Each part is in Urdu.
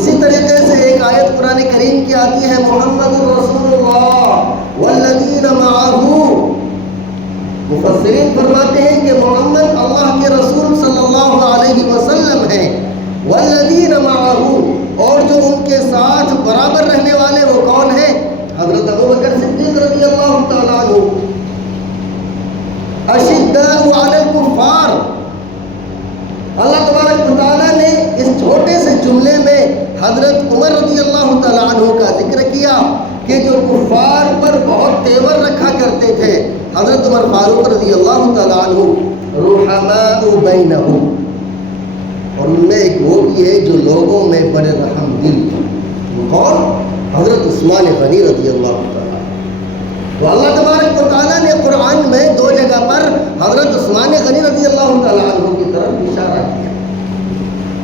اسی طریقے سے ایک آیت قرآن کریم کی آتی ہے محمد رسول اللہ والذین معہ، مفسرین فرماتے ہیں کہ محمد اللہ کے رسول صلی اللہ علیہ وسلم ہیں، والذین معہ، اور جو ان کے ساتھ برابر رہنے والے وہ کون ہیں؟ حضرت ابوبکر صدیق رضی اللہ تعالیٰ عنہ۔ اشداء علی الکفار، اللہ تبارک و تعالیٰ نے اس چھوٹے سے جملے میں حضرت عمر رضی اللہ تعالیٰ عنہ کا ذکر کیا کہ جو کفار پر بہت تیور رکھا کرتے تھے، حضرت عمر فاروق رضی اللہ تعالیٰ عنہ رحماء بینہم، اور ان میں ایک وہ بھی ہے جو لوگوں میں بڑے رحم دل تھے، وہ کون؟ حضرت عثمان غنی رضی اللہ تعالیٰ عنہ۔ تو اللہ تبارک و تعالیٰ نے قرآن میں دو جگہ پر حضرت عثمان غنی رضی اللہ تعالیٰ عنہ کی طرف اشارہ کیا۔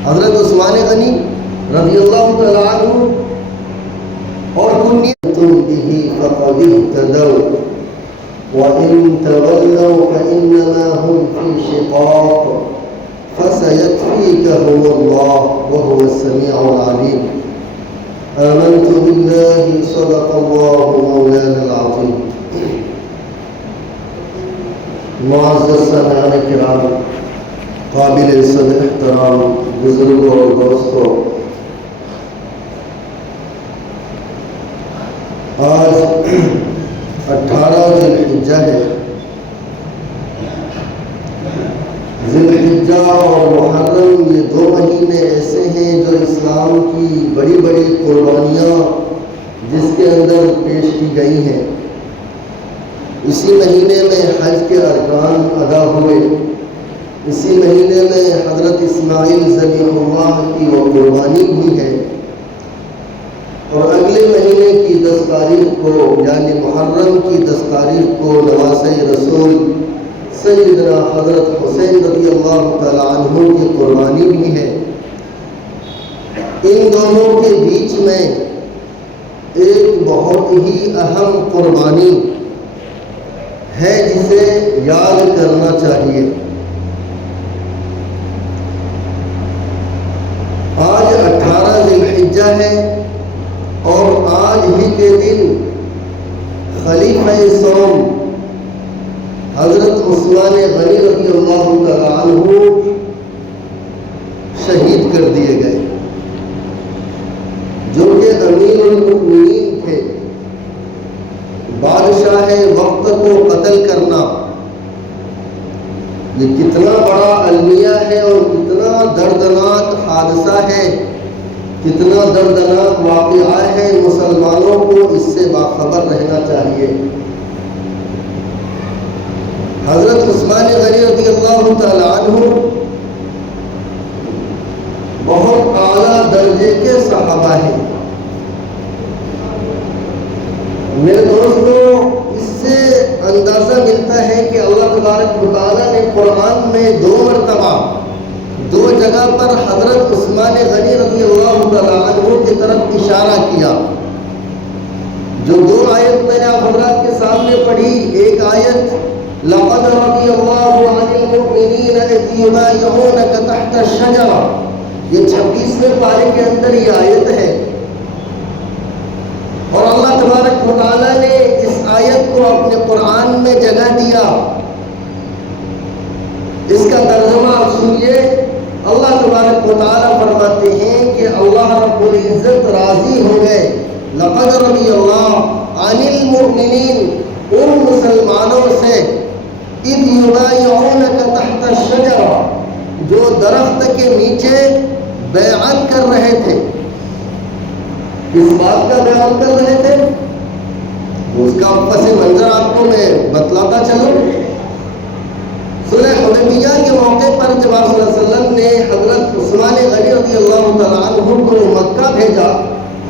حضرت عثمان غنی رضی اللہ تعالیٰ عنہ اور کنیتم بہ فقد اہتدوا وَإِن تَوَلَّوْا فَإِنَّمَا هُمْ فِي شِقَاقٍ فَسَيَكْفِيكَهُمُ اللَّهُ وَهُوَ السَّمِيعُ الْعَلِيمُ آمنت بالله صدق الله مولانا العظيم۔ معزز سامعین کرام، قابل عزت احترام بزرگوں اور دوستوں، آج 18 ذی الحجہ ہے۔ ذی الحجہ اور محرم یہ دو مہینے ایسے ہیں جو اسلام کی بڑی بڑی قربانیاں جس کے اندر پیش کی گئی ہیں، اسی مہینے میں حج کے ارکان ادا ہوئے، اسی مہینے میں حضرت اسماعیل ذبیح اللہ کی وہ قربانی بھی ہے، اور اگلے مہینے کی 10 تاریخ کو یعنی محرم کی 10 تاریخ کو نواسۂ رسول سیدنا حضرت حسین رضی اللہ تعالیٰ عنہ کی قربانی بھی ہے۔ ان دونوں کے بیچ میں ایک بہت ہی اہم قربانی ہے جسے یاد کرنا چاہیے۔ آج 18 ذی الحجہ ہے اور آج ہی کے دن خلیفہ صوم حضرت عثمان غنی رضی اللہ تعالیٰ عنہ شہید کر دیے گئے، جو کہ امیر المؤمنین تھے۔ بادشاہ وقت کو قتل کرنا یہ کتنا بڑا المیہ ہے اور کتنا دردناک حادثہ ہے، کتنا دردناک واقعہ ہے، مسلمانوں کو اس سے باخبر رہنا چاہیے۔ حضرت عثمان غنی رضی اللہ تعالیٰ عنہ بہت اعلیٰ درجے کے صحابہ ہیں۔ میرے دوستوں، اس سے اندازہ ملتا ہے کہ اللہ تبارک و تعالیٰ نے قرآن میں 2 مرتبہ 2 جگہ پر حضرت عثمان غنی رضی اللہ تعالیٰ عنہ کی طرف اشارہ کیا۔ جو 2 آیت میں نے آپ حضرات کے سامنے پڑھی، ایک آیت لقد رضی اللہ عن المؤمنین اذ یبایعونک تحت الشجرہ، یہ 26ویں پارے کے اندر یہ آیت ہے، اور اللہ تبارک و تعالیٰ نے اس آیت کو اپنے قرآن میں جگہ دیا۔ اس کا ترجمہ آپ سنیے۔ اللہ تبارک و تعالیٰ فرماتے ہیں کہ اللہ رب العزت راضی ہو گئے، لقد رضی اللہ عن المؤمنین، ان مسلمانوں سے، اذ یبایعونک تحت الشجرہ، جو درخت کے نیچے بیعت کر رہے تھے۔ کس بات کا بیعت کر رہے تھے؟ اس کا پس منظر آپ کو میں بتلاتا چلوں۔ صلح حدیبیہ کے موقع پر جب آپ صلی اللہ علیہ وسلم نے حضرت عثمان غنی رضی اللہ تعالیٰ عنہ کو مکہ بھیجا،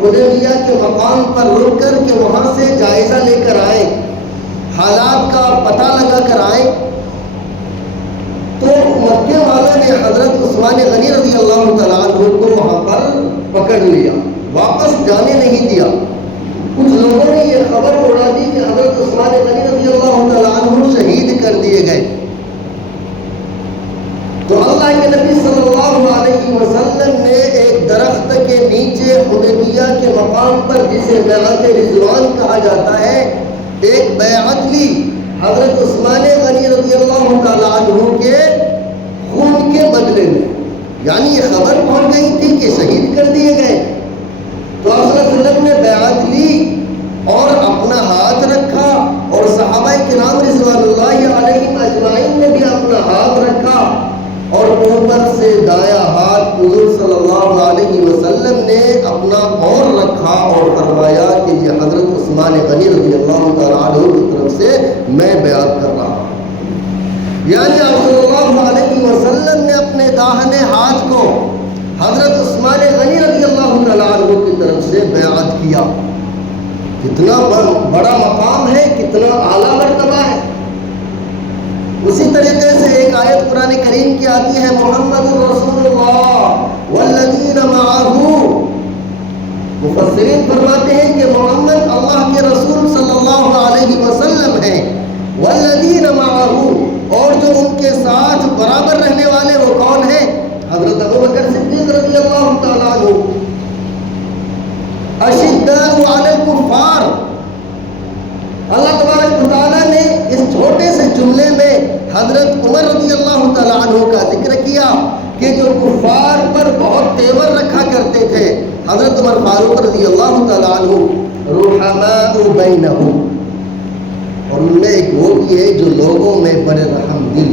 حدیبیہ کے مقام پر رک کر کے وہاں سے جائزہ لے کر آئے، حالات کا پتہ لگا کر آئے، تو مکے والوں نے حضرت عثمان غنی رضی اللہ تعالیٰ عنہ کو وہاں پر پکڑ لیا، واپس جانے نہیں دیا۔ کچھ لوگوں نے یہ خبر اڑا دی کہ حضرت عثمان غنی رضی اللہ تعالیٰ عنہ شہید کر دیے گئے۔ تو اللہ کے نبی صلی اللہ علیہ وسلم نے ایک درخت کے نیچے مقام پر جسے بیعت رضوان کہا جاتا ہے، ایک بیعت لی حضرت عثمان غنی رضی اللہ تعالیٰ عنہ کے خون کے بدلے میں، یعنی یہ خبر پہنچ گئی تھی کہ شہید کر دیے گئے، تو آپ صلی اللہ علیہ وسلم نے بیعت لی اور اپنا ہاتھ رکھا، اور صحابہ کرام رضوان اللہ علیہم اجمعین نے بھی اپنا ہاتھ رکھا، اور اوپر سے دایاں ہاتھ حضور صلی اللہ علیہ وسلم نے اپنا اور رکھا اور فرمایا کہ یہ حضرت عثمان غنی رضی اللہ تعالیٰ عنہ کی طرف سے میں بیعت کر رہا ہوں۔ یعنی آپ صلی اللہ علیہ وسلم نے اپنے داہنے ہاتھ کو حضرت عثمان غنی رضی اللہ تعالیٰ عنہ کی طرف سے بیعت کیا۔ کتنا بڑا مقام ہے، کتنا اعلیٰ مرتبہ ہے۔ اسی طریقے سے ایک آیت قرآن کریم کی آتی ہے، محمد رسول اللہ والذین معہ، مفسرین فرماتے ہیں کہ محمد اللہ کے رسول صلی اللہ علیہ وسلم ہیں، والذین معہ، اور جو ان کے ساتھ برابر رہنے والے وہ کون ہیں؟ حضرت ابوبکر صدیق رضی اللہ تعالیٰ عنہ۔ اشداء علی الکفار، اللہ تبارک و تعالیٰ نے اس چھوٹے سے جملے میں حضرت عمر رضی اللہ تعالیٰ عنہ کا ذکر کیا کہ جو کفار پر بہت تیور رکھا کرتے تھے، حضرت عمر فاروق رضی اللہ تعالیٰ عنہ رحماء بینہم، اور ان میں ایک وہ بھی ہے جو لوگوں میں بڑے رحم دل،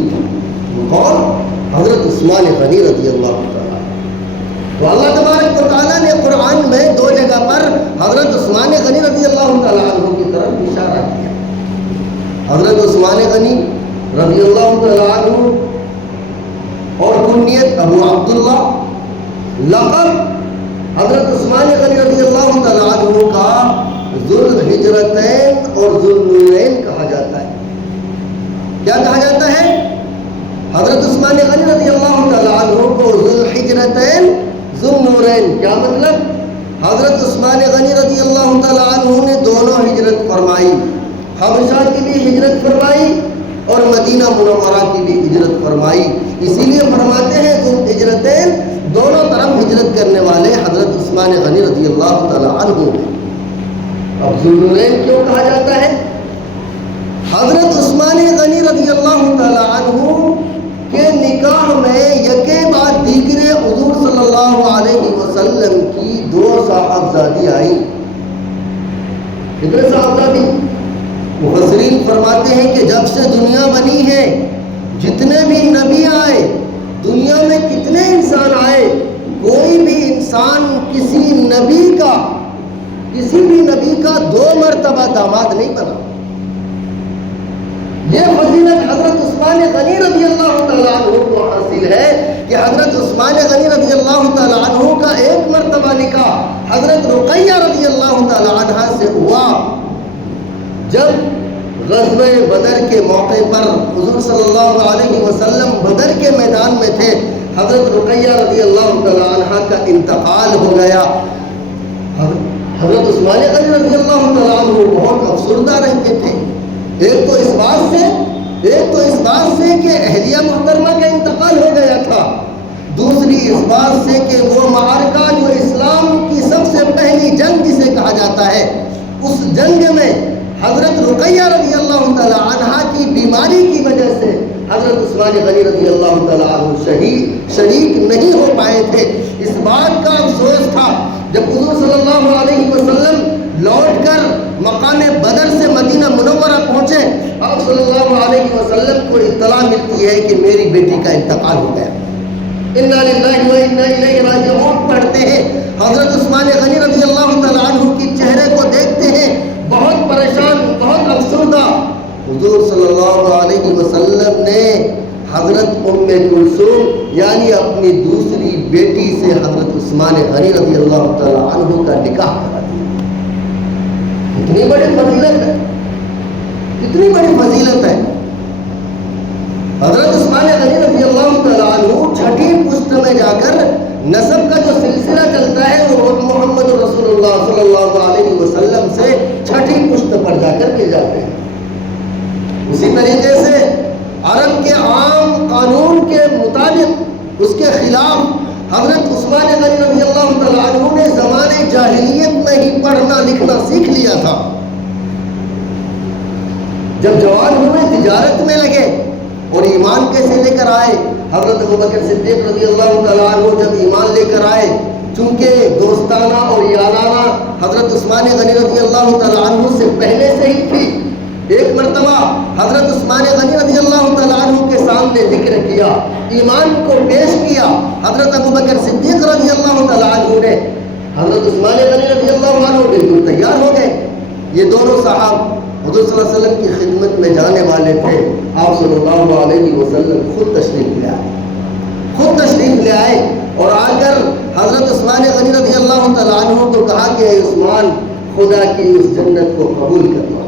وہ کون؟ حضرت عثمان غنی رضی اللہ تعالیٰ۔ تو اللہ تبارک و تعالیٰ نے قرآن میں دو جگہ پر حضرت عثمان غنی رضی اللہ تعالیٰ عنہ کی طرف اشارہ کیا۔ حضرت عثمان غنی رضی اللہ تعالیٰ عنہ اور کنیت ابو عبداللہ، لقب حضرت عثمان غنی رضی اللہ تعالیٰ عنہ کا ذو الحجرتین اور ذو النورین کہا جاتا ہے۔ کیا کہا جاتا ہے؟ حضرت عثمان غنی رضی اللہ تعالیٰ عنہ کو ذو الحجرتین ذو النورین، کیا مطلب؟ حضرت عثمان غنی رضی اللہ تعالیٰ عنہ نے دونوں ہجرت فرمائی، حبشہ کی بھی ہجرت فرمائی اور مدینہ منورہ کی بھی ہجرت فرمائی، اسی لیے فرماتے ہیں ذو الحجرتین، دونوں طرف ہجرت کرنے والے حضرت عثمان غنی رضی اللہ تعالیٰ عنہ۔ اب ذو النورین کیوں کہا جاتا ہے؟ حضرت عثمان غنی رضی اللہ تعالیٰ عنہ کے نکاح میں یکے بعد دیگرے حضور صلی اللہ علیہ وسلم کی دو صاحبزادی آئی۔ کتنے صاحبزادی؟ مفسرین فرماتے ہیں کہ جب سے دنیا بنی ہے، جتنے بھی نبی آئے، دنیا میں کتنے انسان آئے، کوئی بھی انسان کسی بھی نبی کا دو مرتبہ داماد نہیں بنا۔ یہ فضیلت حضرت عثمان غنی رضی اللہ تعالیٰ عنہ کو حاصل ہے کہ حضرت عثمان غنی رضی اللہ تعالیٰ عنہ کا ایک مرتبہ نکاح حضرت رقیہ رضی اللہ تعالیٰ عنہ سے ہوا۔ جب غزوہ بدر کے موقع پر حضور صلی اللہ علیہ وسلم بدر کے میدان میں تھے، حضرت رقیہ رضی اللہ تعالیٰ عنہ کا انتقال ہو گیا۔ حضرت عثمان غنی رضی اللہ تعالیٰ عنہ بہت افسردہ رہتے تھے، ایک تو اس بات سے کہ اہلیہ محترمہ کا انتقال ہو گیا تھا، دوسری اس بات سے کہ وہ معرکہ جو اسلام کی سب سے پہلی جنگ جسے کہا جاتا ہے، اس جنگ میں حضرت رقیہ رضی اللہ تعالیٰ عنہ کی بیماری کی وجہ سے حضرت عثمان غنی رضی اللہ تعالیٰ عنہ شریک نہیں ہو پائے تھے۔ اس بات کا افسوس تھا جب حضور صلی اللہ علیہ وسلم لوٹ کر مقام بدر سے مدینہ منورہ پہنچے، آپ صلی اللہ علیہ وسلم کو اطلاع ملتی ہے کہ میری بیٹی کا انتقال ہو گیا۔ انا للہ و انا الیہ راجعون پڑھتے ہیں، حضرت عثمان غنی رضی اللہ تعالیٰ عنہ کی چہرے کو دیکھتے ہیں، بہت پریشان، بہت افسردہ۔ حضور صلی اللہ علیہ وسلم نے حضرت ام کلثوم یعنی اپنی دوسری بیٹی سے حضرت عثمان غنی رضی اللہ تعالیٰ عنہ کا نکاح کرا دیا۔ کتنی بڑی فضیلت ہے، کتنی بڑی فضیلت ہے۔ حضرت عثمان غنی رضی اللہ تعالیٰ عنہ چھٹی پشت میں جا کر نسب کا جو سلسلہ چلتا ہے وہ محمد رسول اللہ صلی اللہ علیہ وسلم سے چھٹی پشت پر جا کر مل جاتے ہیں۔ اسی طریقے سے عرب کے عام قانون کے مطابق اس کے خلاف حضرت عثمان غنی رضی اللہ تعالیٰ عنہ نے زمانے جاہلیت میں ہی تجارت میں لگے اور ایمان کیسے لے کر آئے؟ حضرت ابوبکر صدیق رضی اللہ تعالیٰ عنہ جب ایمان لے کر آئے، چونکہ دوستانہ اور یارانہ حضرت عثمان غنی رضی اللہ تعالیٰ عنہ سے پہلے سے ہی تھی، ایک مرتبہ حضرت عثمان غنی رضی اللہ تعالیٰ عنہ کے سامنے ذکر کیا، ایمان کو پیش کیا، حضرت ابوبکر صدیق رضی اللہ تعالیٰ عنہ نے حضرت عثمان غنی رضی اللہ عنہ بالکل تیار ہو گئے۔ یہ دونوں صاحب حضور صلی اللہ علیہ وسلم کی خدمت میں جانے والے تھے، آپ صلی اللہ علیہ وسلم خود تشریف لے آئے اور آ کر حضرت عثمان غنی رضی اللہ تعالیٰ عنہ کو کہا کہ اے عثمان، خدا کی اس جنت کو قبول کر لو،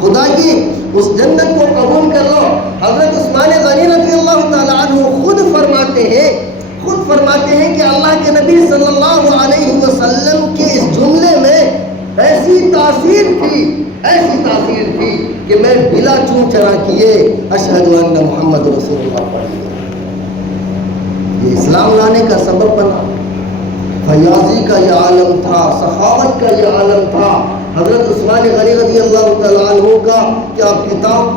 خدا کی اس جنت کو قبول کر لو۔ حضرت عثمان غنی رضی اللہ تعالیٰ عنہ خود فرماتے ہیں کہ اللہ کے نبی صلی اللہ علیہ وسلم کے اس جملے میں ایسی تاثیر تھی کہ میں بلا چون چرا کیے اشہد ان محمد رسول اللہ پڑھ لیا۔ یہ اسلام لانے کا سبب بنا، فیاضی کا یہ عالم تھا، سخاوت کا یہ عالم تھا حضرت عثمان غنی رضی اللہ تعالیٰ عنہ کا کہ آپ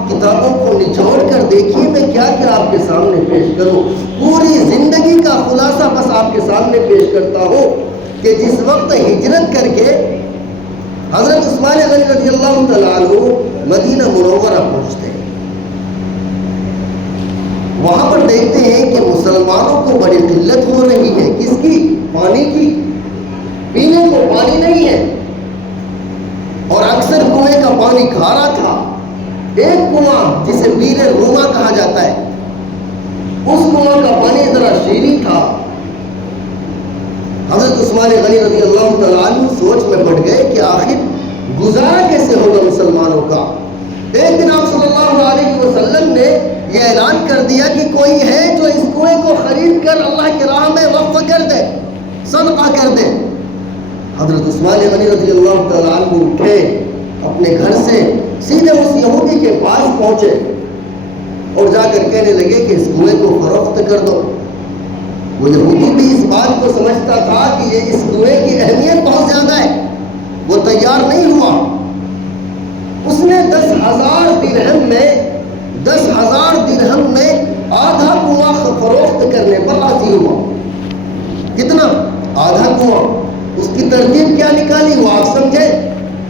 کتابوں کو نچوڑ کر دیکھیے، میں کیا آپ کے سامنے پیش کروں، پوری زندگی کا خلاصہ بس آپ کے سامنے پیش کرتا ہوں کہ جس وقت ہجرت کر کے حضرت عثمان غنی رضی اللہ تعالیٰ عنہ مدینہ منورہ پہنچتے ہیں، وہاں پر دیکھتے ہیں کہ مسلمانوں کو بڑی قلت ہو رہی ہے، کس کی؟ پانی کی، پینے کو پانی نہیں ہے، اور اکثر کنویں کا پانی کھارا تھا۔ ایک کنواں جسے بیر روما کہا جاتا ہے، اس کنواں کا پانی ذرا شیریں تھا۔ حضرت عثمان غنی رضی اللہ تعالیٰ عنہ سوچ میں پڑ گئے کہ آخر گزارا کیسے ہوگا مسلمانوں کا۔ ایک دن آپ صلی اللہ علیہ وسلم نے یہ اعلان کر دیا کہ کوئی ہے جو اس کنویں کو خرید کر اللہ کی راہ میں وقف کر دے، صدقہ کر دے۔ حضرت عثمان غنی رضی اللہ تعالیٰ عنہ اٹھے، اپنے گھر سے سیدھے اس یہودی کے پاس پہنچے اور جا کر کہنے لگے کہ اس کنویں کو فروخت کر دو۔ وہ یہودی بھی اس بات کو سمجھتا تھا کہ یہ اس کنویں کی اہمیت بہت زیادہ ہے، وہ تیار نہیں ہوا۔ اس نے 10,000 درہم میں آدھا کنواں فروخت کرنے پر راضی ہوا۔ کتنا؟ آدھا کنواں۔ اس کی ترتیب کیا نکالی وہ آپ سمجھے؟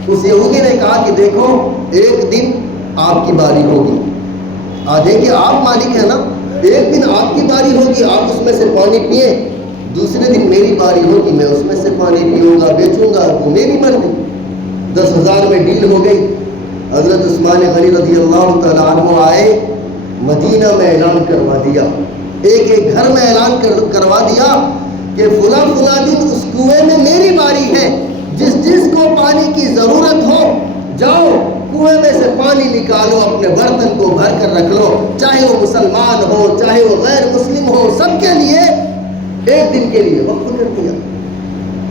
اس یہودی نے کہا کہ دیکھو، ایک دن آپ کی باری ہوگی، آدھے کہ آپ مالک ہیں نا، ایک دن آپ کی باری ہوگی، آپ اس میں سے پانی پیئے، دوسرے دن میری باری ہوگی، میں اس میں سے پانی پیوں گا، بیچوں گا، وہ میری مرضی۔ 10,000 میں ڈیل ہو گئی۔ حضرت عثمان غنی رضی اللہ تعالیٰ عنہ آئے، مدینہ میں اعلان کروا دیا، ایک گھر میں اعلان کروا دیا کہ فلاں دن اس کنویں میں میری باری ہے، جس کو پانی کی ضرورت ہو جاؤ کنویں میں سے پانی نکالو، اپنے برتن کو بھر کر رکھ لو، چاہے وہ مسلمان ہو چاہے وہ غیر مسلم ہو، سب کے لیے ایک دن کے لیے وقف کر دیا۔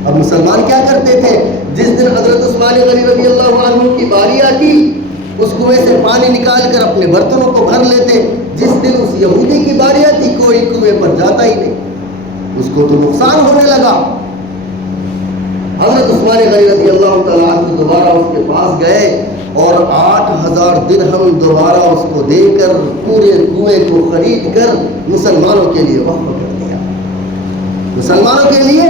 اب مسلمان کیا کرتے تھے؟ جس دن حضرت عثمان غنی رضی اللہ عنہ کی باری آتی، اس کنویں سے پانی نکال کر اپنے برتنوں کو بھر لیتے۔ جس دن اس یہودی کی باری آتی، کوئی کنویں پر جاتا ہی نہیں، اس کو تو نقصان ہونے لگا۔ حضرت عثمان غنی رضی اللہ تعالیٰ عنہ دوبارہ اس کے پاس گئے اور 8,000 درہم دوبارہ اس کو دے کر پورے کنویں کو خرید کر مسلمانوں کے لیے وقف کر دیا، مسلمانوں کے لیے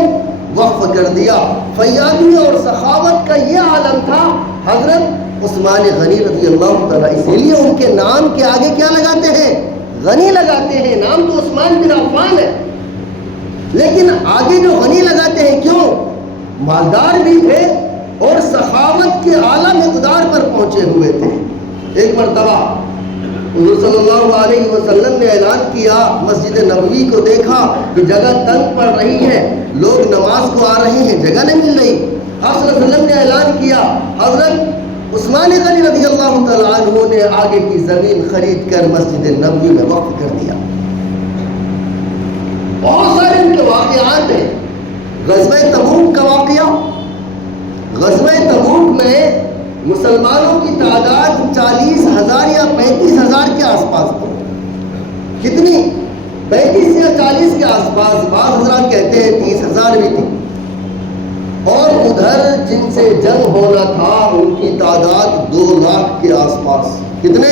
وقف کر دیا۔ فیاضی اور سخاوت کا یہ عالم تھا حضرت عثمان غنی رضی اللہ تعالیٰ، اسی لیے ان کے نام کے آگے کیا لگاتے ہیں؟ غنی لگاتے ہیں۔ نام تو عثمان بن عفان ہے، لیکن آگے جو غنی لگاتے ہیں، کیوں؟ مالدار بھی تھے اور سخاوت کے اعلیٰ مقدار پر پہنچے ہوئے تھے۔ ایک مرتبہ حضور صلی اللہ علیہ وسلم نے اعلان کیا، مسجد نبوی کو دیکھا کہ جگہ تنگ پڑ رہی ہے، لوگ نماز کو آ رہے ہیں، جگہ نہیں مل رہی۔ آپ صلی اللہ علیہ وسلم نے اعلان کیا، حضرت عثمان غنی رضی اللہ تعالیٰ عنہ نے آگے کی زمین خرید کر مسجد نبوی میں وقف کر دیا۔ بہت سارے ان کے واقعات ہیں۔ غزوہ تبوک کا واقعہ، غزوہ تبوک میں مسلمانوں کی تعداد 40,000 یا 35,000 کے آس پاس تھی۔ کتنی؟ 35 یا 40 کے آس پاس، بعض حضرات کہتے ہیں 30,000 بھی تھی۔ اور ادھر جن سے جنگ ہونا تھا ان کی تعداد 2 لاکھ کے آس پاس۔ کتنے؟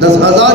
10,000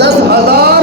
10,000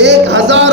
1000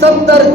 70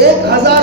1000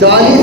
40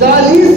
40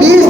20